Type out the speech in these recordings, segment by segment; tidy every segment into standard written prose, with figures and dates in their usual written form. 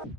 Alrighty,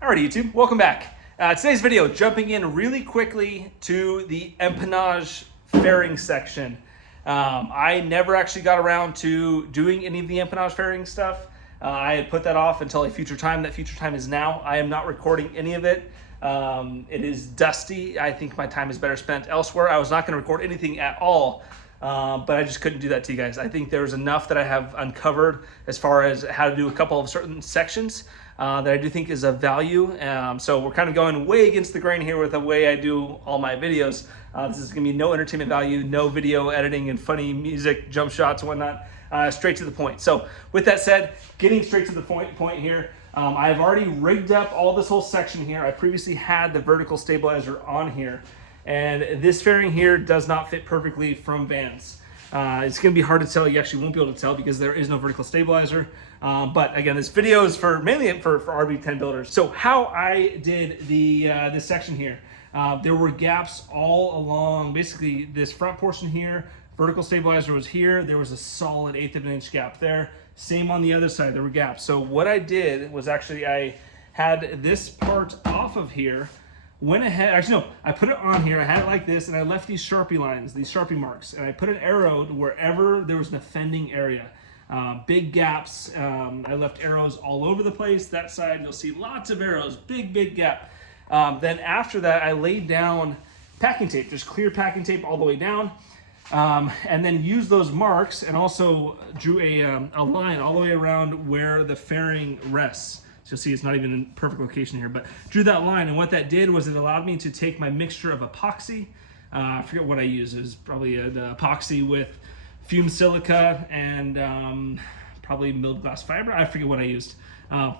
YouTube, welcome back. Today's video, jumping in really quickly to the Empennage Fairings section. I never actually got around to doing any of the Empennage Fairings stuff. I had put that off until a future time. That future time is now. I am not recording any of it. It is dusty. I think my time is better spent elsewhere. I was not going to record anything at all, but I just couldn't do that to you guys. I think there's enough that I have uncovered as far as how to do a couple of certain sections that I do think is of value. So we're kind of going way against the grain here with the way I do all my videos. This is going to be no entertainment value, no video editing and funny music, jump shots and whatnot. Straight to the point. So with that said, getting straight to the point here, I've already rigged up all this whole section here. I previously had the vertical stabilizer on here, and this fairing here does not fit perfectly from Vans. It's going to be hard to tell. You actually won't be able to tell because there is no vertical stabilizer. But again, this video is mainly for RV-10 builders. So how I did this section here, there were gaps all along basically this front portion here. Vertical stabilizer was here. There was a solid 1/8 of an inch gap there. Same on the other side, there were gaps. So what I did was actually I had this part off of here, went ahead, actually no, I put it on here, I had it like this, and I left these Sharpie lines, these Sharpie marks, and I put an arrow wherever there was an offending area. Big gaps, I left arrows all over the place. That side, you'll see lots of arrows, big gap. Then after that, I laid down packing tape, just clear packing tape all the way down. And then used those marks and also drew a line all the way around where the fairing rests. So you'll see it's not even in perfect location here, but drew that line, and what that did was it allowed me to take my mixture of epoxy. I forget what I used. It was probably the epoxy with fumed silica and probably milled glass fiber. I forget what I used.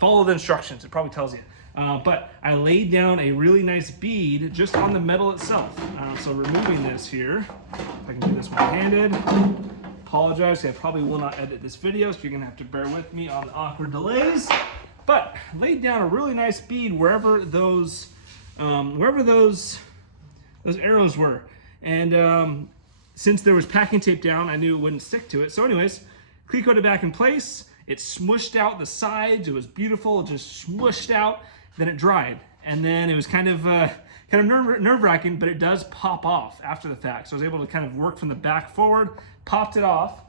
Follow the instructions, it probably tells you. But I laid down a really nice bead just on the metal itself. So removing this here, if I can do this one-handed, apologize, I probably will not edit this video, so you're gonna have to bear with me on the awkward delays. But laid down a really nice bead wherever those arrows were. And since there was packing tape down, I knew it wouldn't stick to it. So anyways, Clecoed it back in place. It smushed out the sides. It was beautiful. It just smushed out. Then it dried, and then it was kind of nerve-wracking, but it does pop off after the fact. So I was able to kind of work from the back forward, popped it off,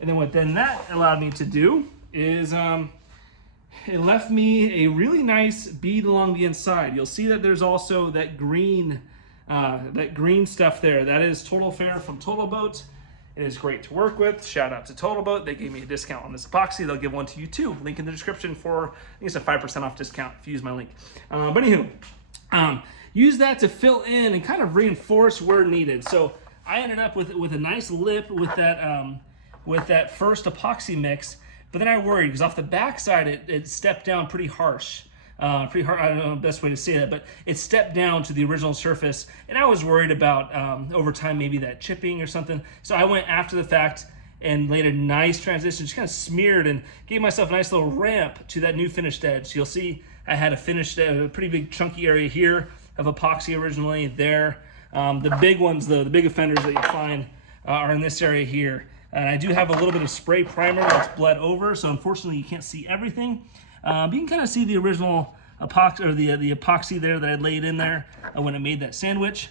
and then what then that allowed me to do is it left me a really nice bead along the inside. You'll see that there's also that green stuff there. That is Total Fair from Total Boat. It is great to work with. Shout out to Total Boat. They gave me a discount on this epoxy. They'll give one to you too. Link in the description for, I think it's a 5% off discount if you use my link. But anywho, use that to fill in and kind of reinforce where needed. So I ended up with a nice lip with that first epoxy mix, but then I worried because off the back side it stepped down pretty harsh. I don't know the best way to say that, but it stepped down to the original surface, and I was worried about over time maybe that chipping or something. So I went after the fact and laid a nice transition, just kind of smeared and gave myself a nice little ramp to that new finished edge. So you'll see I had a pretty big chunky area here of epoxy originally there. The big ones, the big offenders that you find are in this area here. And I do have a little bit of spray primer that's bled over, so unfortunately you can't see everything. But you can kind of see the original epoxy, or the epoxy there that I laid in there when I made that sandwich.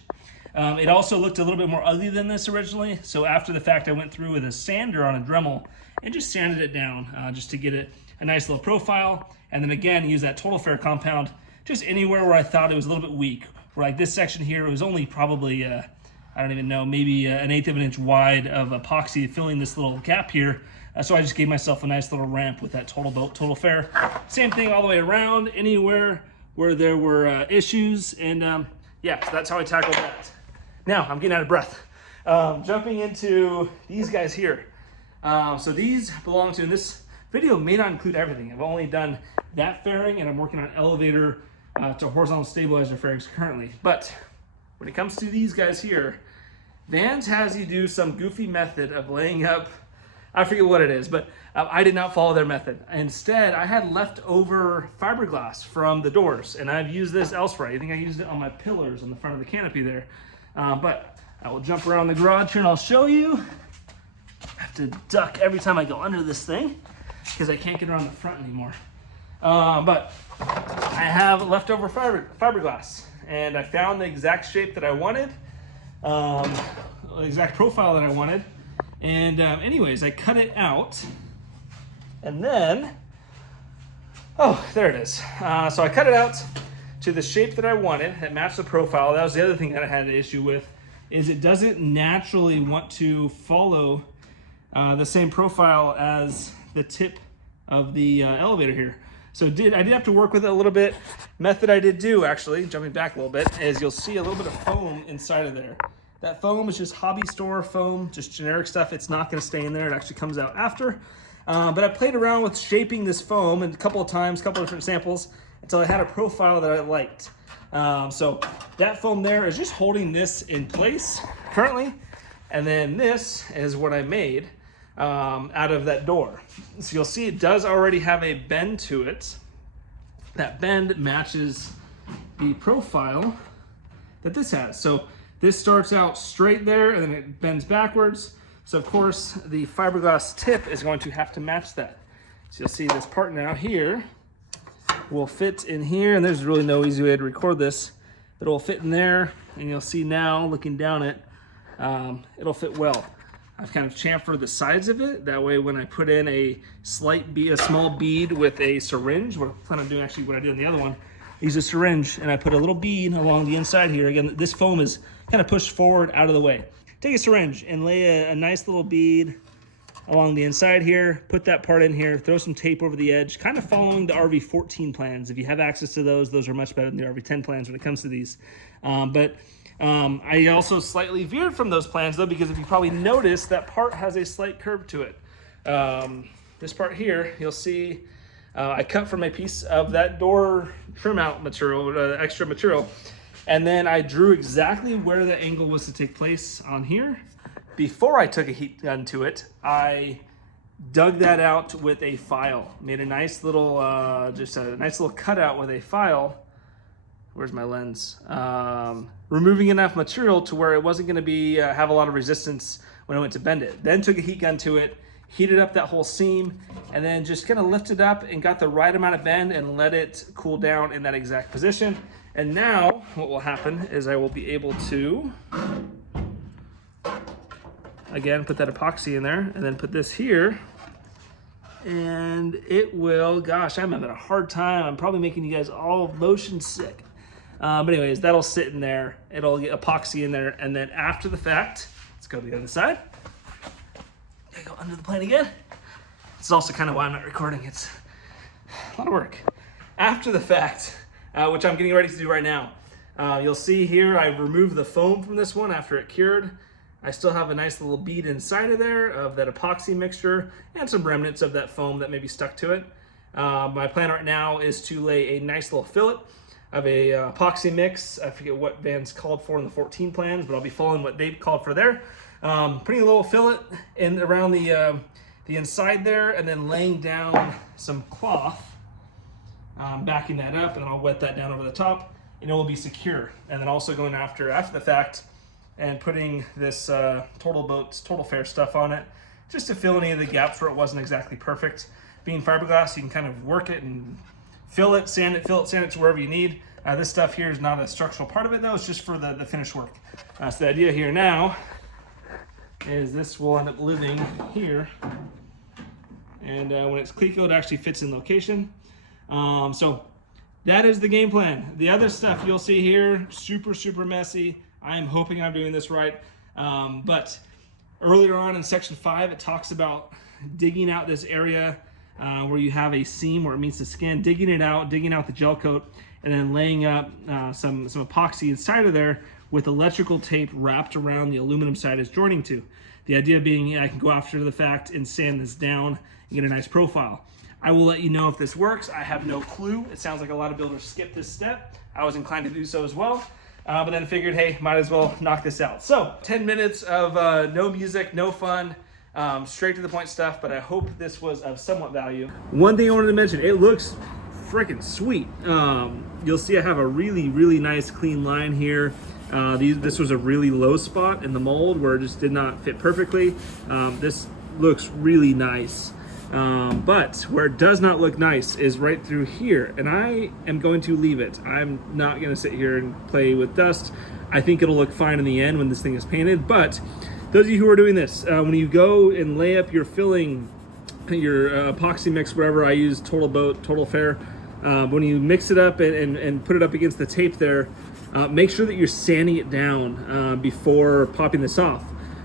It also looked a little bit more ugly than this originally, so after the fact I went through with a sander on a Dremel and just sanded it down just to get it a nice little profile, and then again use that Total Fair compound just anywhere where I thought it was a little bit weak. Where like this section here, it was only probably I don't even know, maybe an 1/8 of an inch wide of epoxy filling this little gap here. So I just gave myself a nice little ramp with that Total Boat, Total Fair. Same thing all the way around, anywhere where there were issues. And yeah, so that's how I tackled that. Now, I'm getting out of breath. Jumping into these guys here. So these belong to, and this video may not include everything. I've only done that fairing, and I'm working on elevator to horizontal stabilizer fairings currently. But when it comes to these guys here, Vans has you do some goofy method of laying up I forget what it is, but I did not follow their method. Instead, I had leftover fiberglass from the doors, and I've used this elsewhere. I think I used it on my pillars on the front of the canopy there. But I will jump around the garage here and I'll show you. I have to duck every time I go under this thing because I can't get around the front anymore. But I have leftover fiberglass, and I found the exact shape that I wanted, the exact profile that I wanted. And anyways, I cut it out, and then, oh, there it is. So I cut it out to the shape that I wanted. It matched the profile. That was the other thing that I had an issue with, is it doesn't naturally want to follow the same profile as the tip of the elevator here. So I did have to work with it a little bit. Method I did do, actually, jumping back a little bit, is you'll see a little bit of foam inside of there. That foam is just hobby store foam, just generic stuff. It's not gonna stay in there. It actually comes out after. But I played around with shaping this foam a couple of times, a couple of different samples, until I had a profile that I liked. So that foam there is just holding this in place currently. And then this is what I made out of that door. So you'll see it does already have a bend to it. That bend matches the profile that this has. So this starts out straight there and then it bends backwards. So of course the fiberglass tip is going to have to match that. So you'll see this part now here will fit in here, and there's really no easy way to record this, but it'll fit in there, and you'll see now looking down it, it'll fit well. I've kind of chamfered the sides of it. That way when I put in a small bead with a syringe, what I plan on doing actually what I did on the other one, use a syringe and I put a little bead along the inside here. Again, this foam is kind of pushed forward out of the way. Take a syringe and lay a nice little bead along the inside here, put that part in here, throw some tape over the edge, kind of following the RV-14 plans. If you have access to those are much better than the RV-10 plans when it comes to these. I also slightly veered from those plans though, because if you probably noticed, that part has a slight curve to it. This part here, you'll see I cut from a piece of that door trim out material, extra material, and then I drew exactly where the angle was to take place on here. Before I took a heat gun to it, I dug that out with a file, made a nice little, just a nice little cutout with a file. Where's my lens? Removing enough material to where it wasn't gonna be, have a lot of resistance when I went to bend it. Then took a heat gun to it, heated up that whole seam, and then just kind of lifted up and got the right amount of bend and let it cool down in that exact position. And now what will happen is I will be able to, again, put that epoxy in there and then put this here, and it will, gosh, I'm having a hard time. I'm probably making you guys all motion sick. But anyways, that'll sit in there. It'll get epoxy in there. And then after the fact, let's go to the other side. Gotta go under the plane again. This is also kind of why I'm not recording. It's a lot of work. After the fact, which I'm getting ready to do right now, you'll see here I've removed the foam from this one after it cured. I still have a nice little bead inside of there of that epoxy mixture and some remnants of that foam that may be stuck to it. My plan right now is to lay a nice little fillet of a epoxy mix. I forget what Van's called for in the 14 plans, but I'll be following what they called for there. Putting a little fillet in around the inside there, and then laying down some cloth, backing that up, and then I'll wet that down over the top, and it will be secure. And then also going after the fact and putting this Total Fair stuff on it, just to fill any of the gaps where it wasn't exactly perfect. Being fiberglass, you can kind of work it and fill it, sand it to wherever you need. This stuff here is not a structural part of it though, it's just for the finished work. So the idea here now is this will end up living here. And when it's cleat coat, it actually fits in location. So that is the game plan. The other stuff you'll see here, super, super messy. I am hoping I'm doing this right. But earlier on in section 5, it talks about digging out this area where you have a seam where it meets the skin, digging out the gel coat, and then laying up some epoxy inside of there with electrical tape wrapped around the aluminum side as joining to. The idea being I can go after the fact and sand this down and get a nice profile. I will let you know if this works. I have no clue. It sounds like a lot of builders skip this step. I was inclined to do so as well. But then figured, hey, might as well knock this out. So 10 minutes of no music, no fun. straight to the point stuff, but I hope this was of somewhat value. One thing I wanted to mention, it looks freaking sweet. You'll see I have a really nice clean line here. This was a really low spot in the mold where it just did not fit perfectly. This looks really nice. But where it does not look nice is right through here, and I am going to leave it. I'm not going to sit here and play with dust. I think it'll look fine in the end when this thing is painted, but those of you who are doing this, when you go and lay up your filling, your epoxy mix, whatever, I use Total Boat, Total Fair. When you mix it up and put it up against the tape there, make sure that you're sanding it down before popping this off.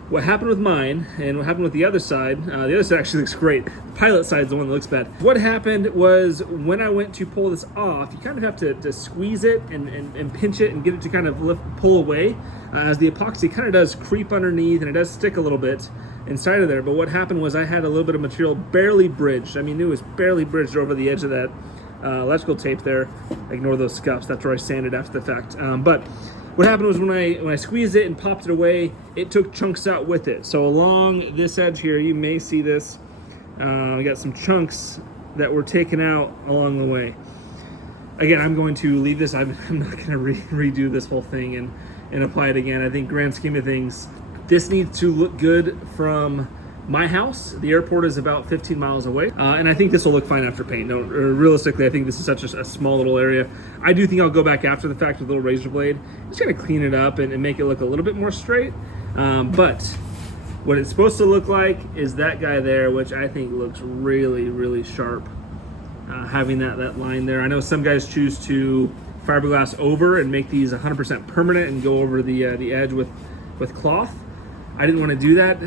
What happened with mine and what happened with the other side actually looks great. The pilot side is the one that looks bad. What happened was when I went to pull this off, you kind of have to squeeze it and pinch it and get it to kind of pull away as the epoxy kind of does creep underneath and it does stick a little bit inside of there. But what happened was I had a little bit of material barely bridged. I mean, it was barely bridged over the edge of that electrical tape there. Ignore those scuffs. That's where I sanded after the fact. But what happened was when I squeezed it and popped it away, it took chunks out with it. So along this edge here, you may see this. I got some chunks that were taken out along the way. Again, I'm going to leave this. I'm not going to redo this whole thing and apply it again. I think grand scheme of things, this needs to look good from my house. The airport is about 15 miles away, and I think this will look fine after paint. No, realistically, I think this is such a small little area. I do think I'll go back after the fact with a little razor blade, just kind of clean it up and make it look a little bit more straight. But what it's supposed to look like is that guy there, which I think looks really sharp. Having that line there. I know some guys choose to fiberglass over and make these 100% permanent and go over the edge with cloth. I didn't want to do that.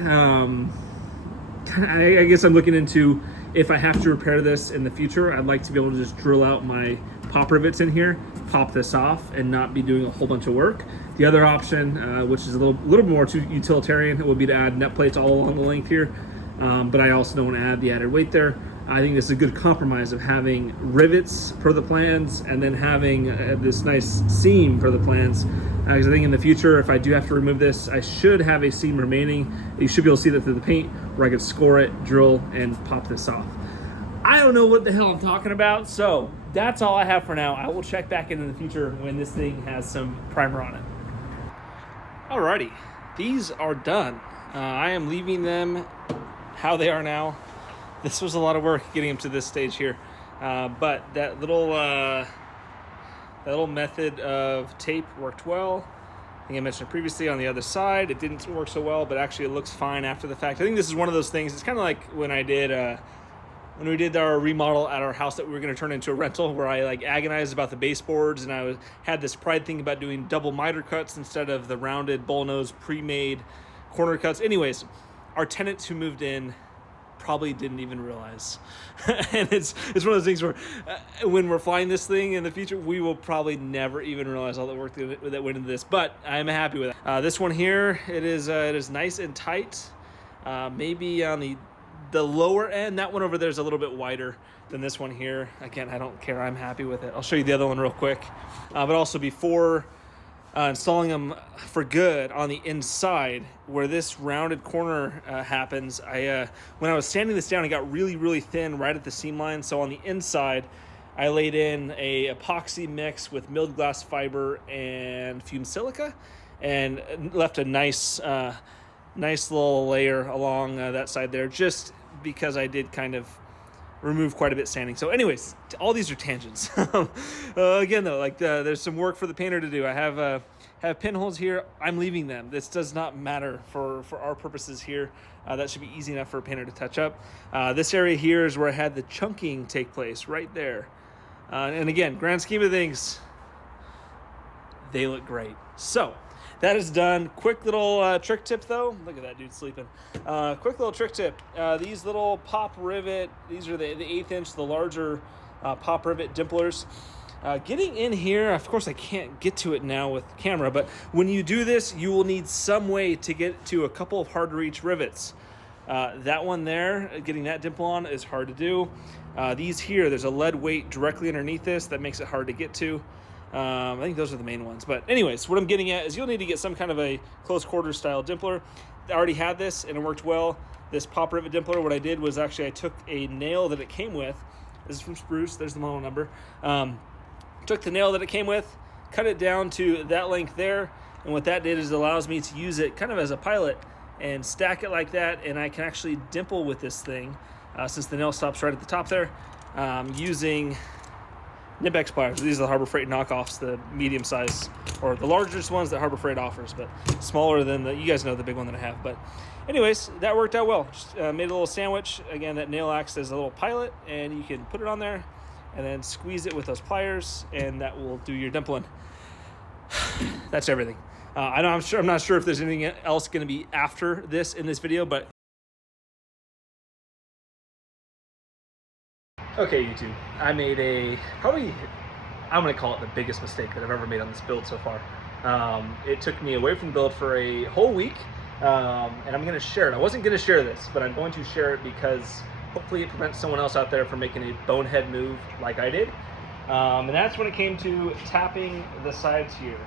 I guess I'm looking into if I have to repair this in the future, I'd like to be able to just drill out my pop rivets in here, pop this off, and not be doing a whole bunch of work. The other option, which is a little more utilitarian, would be to add net plates all along the length here. But I also don't want to add the added weight there. I think this is a good compromise of having rivets per the plans and then having this nice seam per the plans. Because I think in the future, if I do have to remove this, I should have a seam remaining. You should be able to see that through the paint where I could score it, drill, and pop this off. I don't know what the hell I'm talking about, so that's all I have for now. I will check back in the future when this thing has some primer on it. Alrighty, these are done. I am leaving them how they are now. This was a lot of work getting them to this stage here, but that little method of tape worked well. I think I mentioned it previously on the other side. It didn't work so well, but actually it looks fine after the fact. I think this is one of those things. It's kind of like when we did our remodel at our house that we were going to turn into a rental, where I agonized about the baseboards, and I had this pride thing about doing double miter cuts instead of the rounded bullnose pre-made corner cuts. Anyways, our tenants who moved in probably didn't even realize. And it's one of those things where when we're flying this thing in the future, we will probably never even realize all the work that went into this, but I'm happy with it. This one here, it is nice and tight. Maybe on the lower end, that one over there is a little bit wider than this one here. Again, I don't care, I'm happy with it. I'll show you the other one real quick. But also before installing them for good on the inside where this rounded corner happens, when I was sanding this down, it got really thin right at the seam line. So on the inside, I laid in a epoxy mix with milled glass fiber and fumed silica, and left a nice little layer along that side there, just because I did kind of remove quite a bit sanding. So anyways, all these are tangents. Again though, there's some work for the painter to do. I have pinholes here. I'm leaving them. This does not matter for our purposes here. That should be easy enough for a painter to touch up. This area here is where I had the chunking take place, right there. And again, grand scheme of things, they look great. So that is done. Quick little trick tip though. Look at that dude sleeping. Quick little trick tip. These little pop rivet, these are the 1/8 inch, the larger pop rivet dimplers. Getting in here, of course I can't get to it now with the camera, but when you do this, you will need some way to get to a couple of hard to reach rivets. That one there, getting that dimple on is hard to do. These here, there's a lead weight directly underneath this that makes it hard to get to. I think those are the main ones. But anyways, what I'm getting at is you'll need to get some kind of a close quarters style dimpler. I already had this and it worked well. this pop rivet dimpler, what I did was actually I took a nail that it came with. This is from Spruce. There's the model number. Took the nail that it came with, cut it down to that length there, and what that did is it allows me to use it kind of as a pilot and stack it like that, and I can actually dimple with this thing since the nail stops right at the top there, using Nimbex pliers. These are the Harbor Freight knockoffs, the medium size, or the largest ones that Harbor Freight offers, but smaller than you guys know the big one that I have. But anyways, that worked out well. Just made a little sandwich. Again, that nail acts as a little pilot, and you can put it on there and then squeeze it with those pliers, and that will do your dimpling. That's everything. I'm not sure if there's anything else going to be after this in this video, but okay, YouTube. I made I'm going to call it the biggest mistake that I've ever made on this build so far. It took me away from the build for a whole week, and I'm going to share it. I wasn't going to share this, but I'm going to share it because hopefully it prevents someone else out there from making a bonehead move like I did. And that's when it came to tapping the sides here.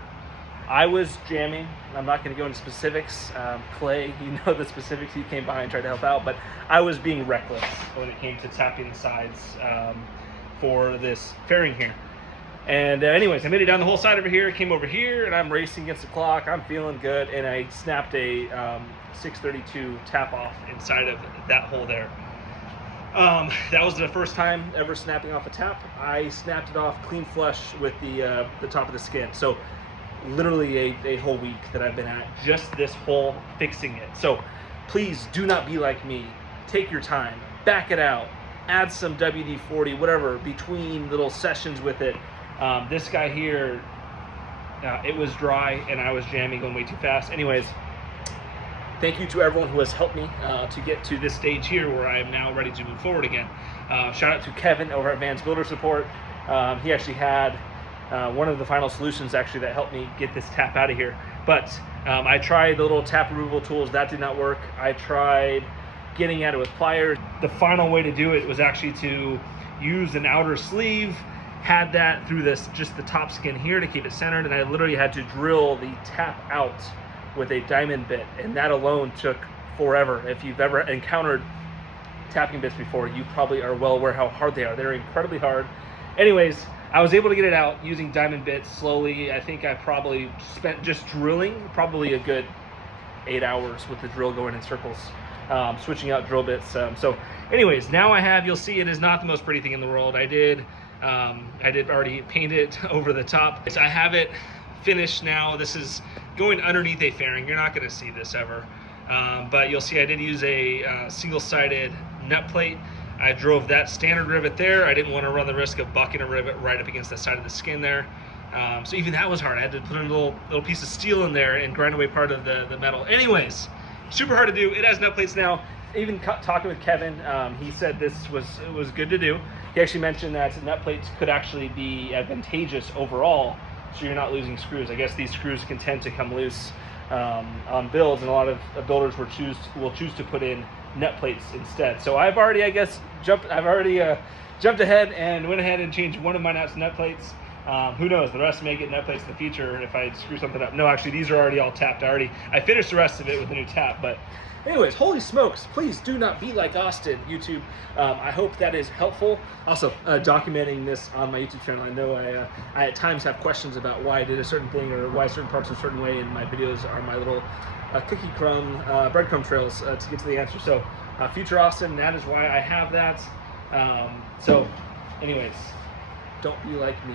I was jamming. I'm not going to go into specifics. Clay, you know the specifics. He came by and tried to help out, but I was being reckless when it came to tapping the sides for this fairing here. And anyways, I made it down the whole side over here, came over here, and I'm racing against the clock. I'm feeling good, and I snapped a 632 tap off inside of that hole there. That was the first time ever snapping off a tap. I snapped it off clean flush with the top of the skin. So literally a whole week that I've been at just this hole fixing it. So please do not be like me. Take your time, back it out, add some WD-40, whatever, between little sessions with it. This guy here, it was dry and I was jamming, going way too fast. Anyways, thank you to everyone who has helped me to get to this stage here where I am now ready to move forward again. Shout out to Kevin over at Vans Builder Support. He actually had one of the final solutions actually that helped me get this tap out of here. But I tried the little tap removal tools. That did not work. I tried getting at it with pliers. The final way to do it was actually to use an outer sleeve. Had that through just the top skin here to keep it centered, and I literally had to drill the tap out with a diamond bit, and that alone took forever. If you've ever encountered tapping bits before, you probably are well aware how hard they are. They're incredibly hard. Anyways, I was able to get it out using diamond bits slowly. I think I probably spent just drilling probably a good 8 hours with the drill going in circles, switching out drill bits. So anyways, now I have, you'll see it is not the most pretty thing in the world. I did already paint it over the top. So I have it finished now. This is going underneath a fairing. You're not going to see this ever, but you'll see I did use a single-sided nut plate. I drove that standard rivet there. I didn't want to run the risk of bucking a rivet right up against the side of the skin there. So even that was hard. I had to put a little piece of steel in there and grind away part of the metal. Anyways, super hard to do. It has nut plates now. Even talking with Kevin, he said this was good to do. He actually mentioned that nut plates could actually be advantageous overall, so you're not losing screws. I guess these screws can tend to come loose on builds, and a lot of builders will choose to put in nut plates instead. So I've already, I guess, jumped ahead and went ahead and changed one of my nuts to nut plates. Who knows, the rest may get nut plates in the future if I screw something up. No, actually, these are already all tapped. I finished the rest of it with a new tap. But anyways, holy smokes, please do not be like Austin, YouTube. I hope that is helpful. Also, documenting this on my YouTube channel. I know I at times have questions about why I did a certain thing or why certain parts are a certain way, and my videos are my little cookie crumb, breadcrumb trails to get to the answer. So future Austin, that is why I have that. So anyways, don't be like me.